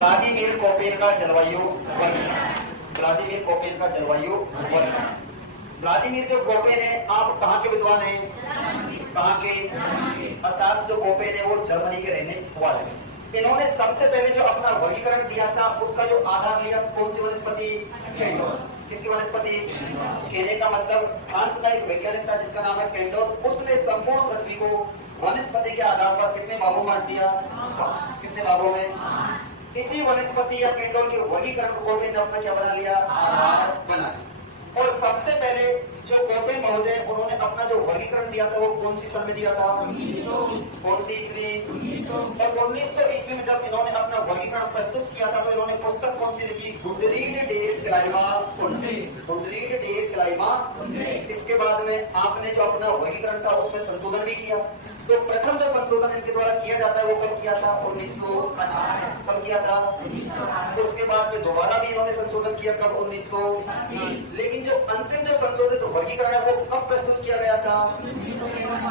Vladimir Koppen का जलवायु वर्गीकरण। व्लादिमीर कोपेन का जलवायु वर्गीकरण। व्लादिमीर जो कोपेन है, आप कहाँ के विद्वान हैं? कहाँ के? अर्थात जो कोपेन है वो जर्मनी के रहने वाले हैं। इन्होंने सबसे पहले जो अपना वर्गीकरण दिया था उसका जो आधार लिया कौन सी वनस्पति? केंडोल। किसकी वनस्पति? कहने का मतलब फ्रांस का एक वैज्ञानिक था जिसका नाम है केंडोल। उसने संपूर्ण पृथ्वी को वनस्पति के आधार पर कितने भागों में बांट दिया? कितने भागों में? इसी वनस्पति या केंडोल के वर्गीकरण को कोपेन ने अपना क्या बना लिया? आधार बना लिया। और सबसे पहले जो कोपेन महोदय उन्होंने अपना जो वर्गीकरण दिया था वो कौन सी सन में दिया था? कौन सी ईस्वी? और 1900 ईस्वी में जब इन्होंने अपना वर्गीकरण प्रस्तुत किया था तो इन्होंने पुस्तक कौन सी लिखी? गुंडरीड डेर क्लाइमा कुंड। गुंडरीड डेर क्लाइमा। इसके बाद में आपने जो अपना वर्गीकरण था उसमें संशोधन भी किया। तो प्रथम जो संशोधन इनके द्वारा किया जाता है वो कब किया था? 1918। कब किया था? उसके बाद में दोबारा भी इन्होंने संशोधन किया। कब? 1920। लेकिन जो अंतिम जो संशोधित वर्गीकरण है वो कब प्रस्तुत किया गया था?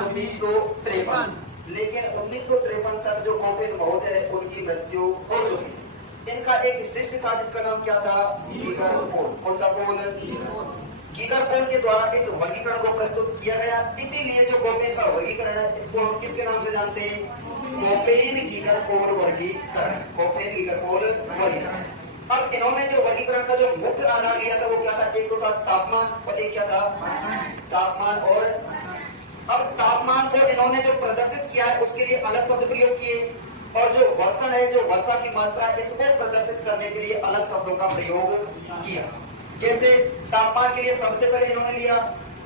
1953। लेकिन 1953 तक जो कोपेन महोदय है उनकी मृत्यु हो चुकी है। इनका एक शिष्य था जिसका नाम क्या था? गीगर पोल। कौन सा पोल? गीगर पोल के द्वारा इस वर्गीकरण को प्रस्तुत किया गया। इसीलिए जो कोपेन का वर्गीकरण है इसको हम किसके नाम से जानते हैं? कोपेन गीगर पोल वर्गीकरण। कोपेन गीगर पोल वर्गीकरण। अब इन्होंने जो वर्गीकरण का जो मुख्य आधार लिया था वो क्या था? एक तो था तापमान और एक क्या था? तापमान। और अब तापमान को इन्होंने जो प्रदर्शित किया है उसके लिए अलग शब्द प्रयोग किए और जो वर्षण है, जो वर्षा की मात्रा है, इसको प्रदर्शित करने के लिए अलग शब्दों का प्रयोग किया। जैसे तापमान के लिए सबसे पहले इन्होंने लिया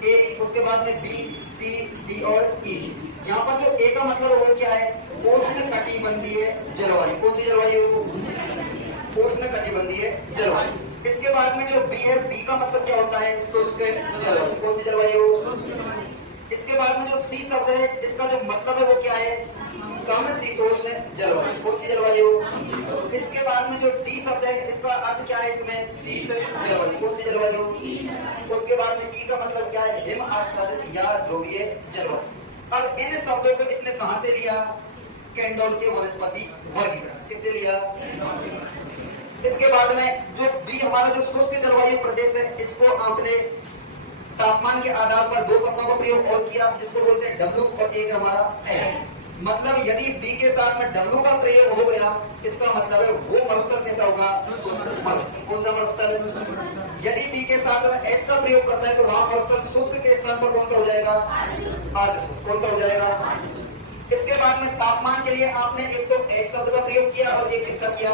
ए, उसके बाद में बी, सी, डी और ई। यहाँ पर जो ए का मतलब वो क्या है? उष्णकटिबंधीय जलवायु। कौन सी जलवायु? उष्णकटिबंधीय जलवायु। इसके बाद में जो बी है, बी का मतलब क्या होता है? शुष्क जलवायु। कौन सी जलवायु? इसके बाद में जो सी शब्द है इसका जो मतलब है वो क्या है? समशीतोष्ण जलवायु। कौन सी जलवायु? इसके बाद में जो डी शब्द है इसका अर्थ क्या है? इसमें शीत जलवायु। कौन सी जलवायु? उसके बाद में ई का मतलब क्या है? हिम आच्छादित या ध्रुवीय जलवायु। अब इन शब्दों को इसने कहां से लिया? केंडोल के वनस्पति वर्गीकरण। किससे लिया? इसके बाद में जो बी हमारा जो शुष्क जलवायु प्रदेश है इसको आपने तापमान के आधार पर दो शब्दों का प्रयोग और किया जिसको बोलते हैं डब्ल्यू और एक हमारा एस। मतलब यदि बी के साथ में डब्ल्यू का प्रयोग हो गया इसका मतलब है वो मरुस्थल कैसा होगा? कौन सा मरुस्थल? यदि बी के साथ में एस का प्रयोग करता है तो वहां मरुस्थल शुष्क के स्थान पर कौन सा हो जाएगा? अर्धशुष्क। कौन सा हो जाएगा? इसके बाद में तापमान के लिए आपने एक तो एक शब्द का प्रयोग किया और एक किसका किया?